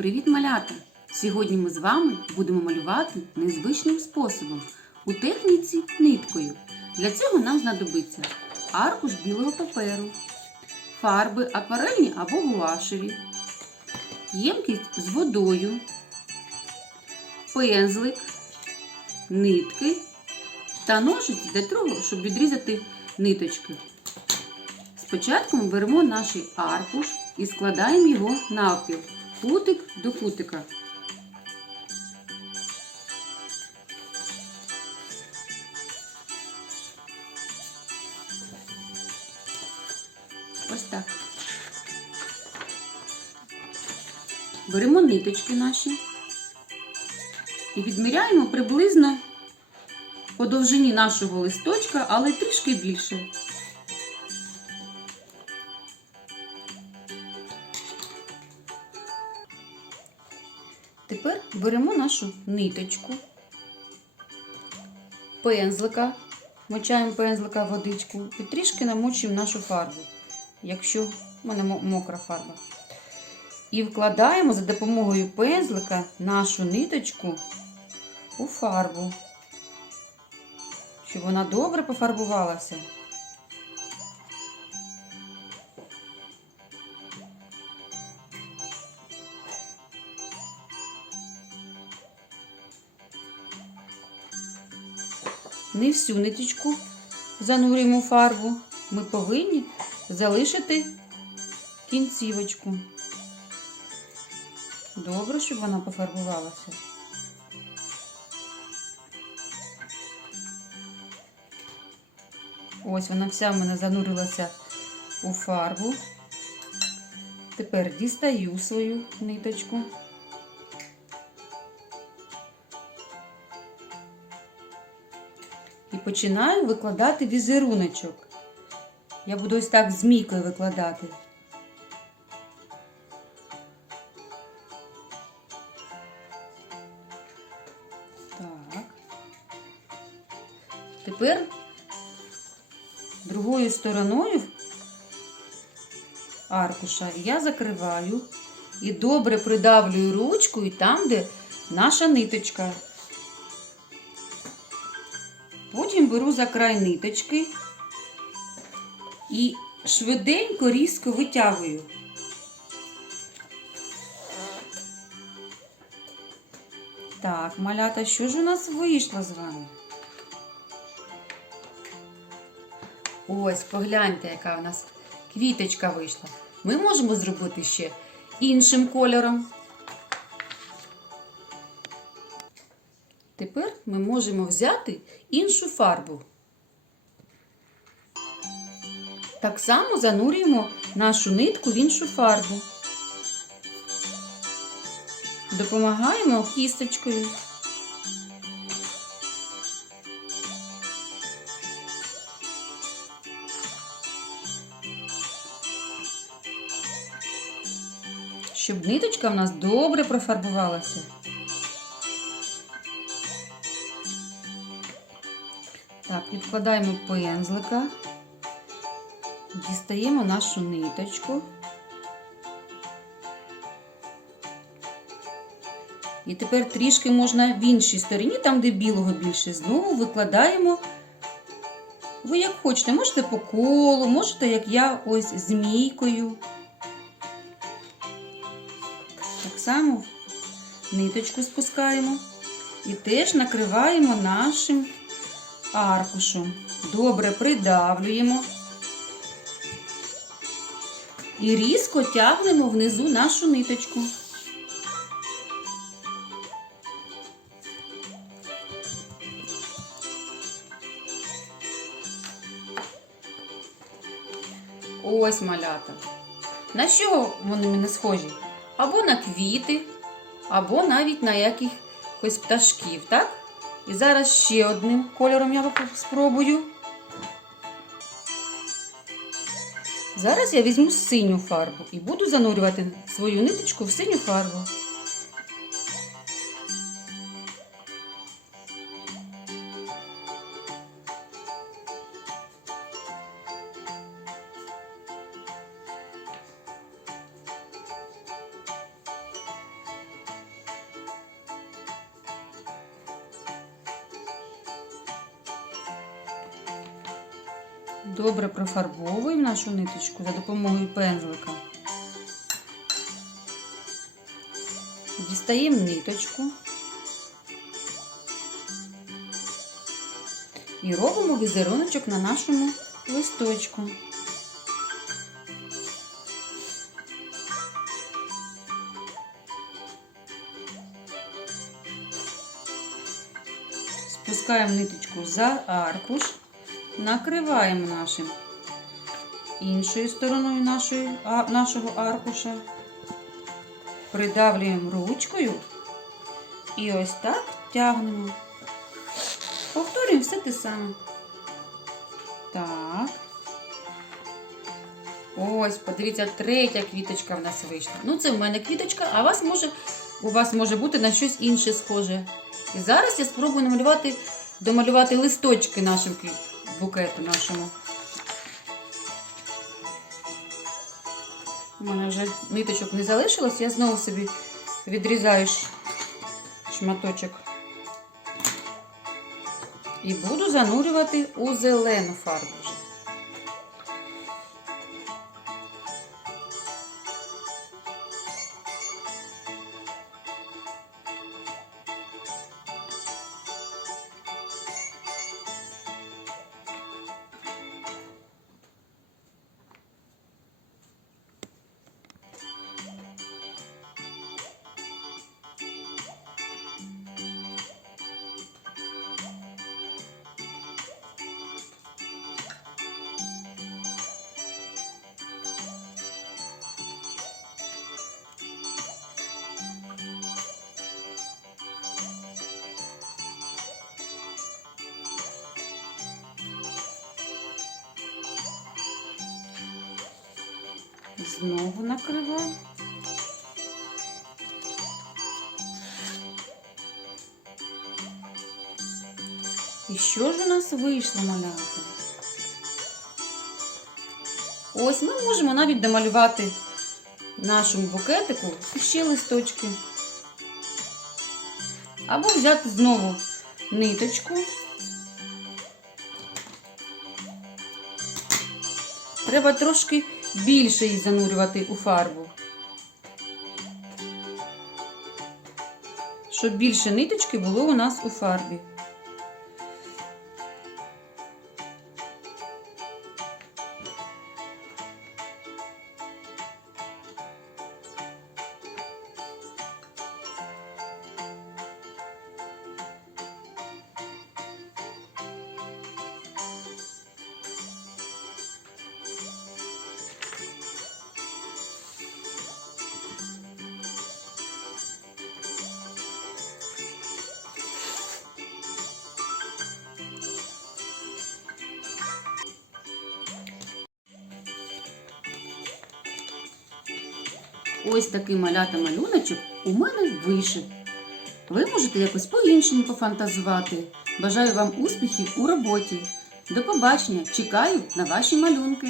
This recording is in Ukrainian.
Привіт, малята! Сьогодні ми з вами будемо малювати незвичним способом у техніці ниткою. Для цього нам знадобиться аркуш білого паперу, фарби акварельні або гуашеві, ємкість з водою, пензлик, нитки та ножиці для того, щоб відрізати ниточки. Спочатку ми беремо наш аркуш і складаємо його навпіл, кутик до кутика. Ось так. Беремо ниточки наші і відміряємо приблизно по довжині нашого листочка, але трішки більше. Тепер беремо нашу ниточку, пензлика, мочаємо пензлика в водичку і трішки намочуємо нашу фарбу, якщо в мене мокра фарба. І вкладаємо за допомогою пензлика нашу ниточку у фарбу, щоб вона добре пофарбувалася. Не всю ниточку занурюємо у фарбу. Ми повинні залишити кінцівочку. Добре, щоб вона пофарбувалася. Ось вона вся в мене занурилася у фарбу. Тепер дістаю свою ниточку. І починаю викладати візеруночок. Я буду ось так змійкою викладати. Так. Тепер другою стороною аркуша я закриваю і добре придавлюю ручкою там, де наша ниточка. Беру за край ниточки і швиденько різко витягую. Так, малята, що ж у нас вийшло з вами? Ось, погляньте, яка у нас квіточка вийшла. Ми можемо зробити ще іншим кольором. Ми можемо взяти іншу фарбу. Так само занурюємо нашу нитку в іншу фарбу. Допомагаємо кісточкою. Щоб ниточка в нас добре профарбувалася. Так, відкладаємо пензлика, дістаємо нашу ниточку. І тепер трішки можна в іншій стороні, там, де білого більше, знову викладаємо. Ви як хочете, можете по колу, можете, як я, ось змійкою. Так само ниточку спускаємо і теж накриваємо нашим аркушем. Добре придавлюємо і різко тягнемо внизу нашу ниточку. Ось малята. На що вони мене схожі? Або на квіти, або навіть на якихось пташків, так? І зараз ще одним кольором я спробую. Зараз я візьму синю фарбу і буду занурювати свою ниточку в синю фарбу. Добре профарбовуємо нашу ниточку за допомогою пензлика. Дістаємо ниточку і робимо візеруночок на нашому листочку. Спускаємо ниточку за аркуш, накриваємо нашим іншою стороною нашої, а, нашого аркуша, придавлюємо ручкою і ось так тягнемо. Повторюємо все те саме. Так. Ось, подивіться, третя квіточка в нас вийшла. Ну, це в мене квіточка, а у вас може, у вас може бути на щось інше схоже. І зараз я спробую намалювати, домалювати листочки нашим квіт- букету нашому. У мене вже ниточок не залишилось, я знову собі відрізаю шматочок. І буду занурювати у зелену фарбу Знову накриваю. І що ж у нас вийшло малята? Ось ми можемо навіть домалювати нашому букетику ще листочки. Або взяти знову ниточку. Треба трошки більше її занурювати у фарбу. Щоб більше ниточки було у нас у фарбі. Ось такий малята малюночок у мене вийшов. Ви можете якось по-іншому пофантазувати. Бажаю вам успіхів у роботі. До побачення! Чекаю на ваші малюнки.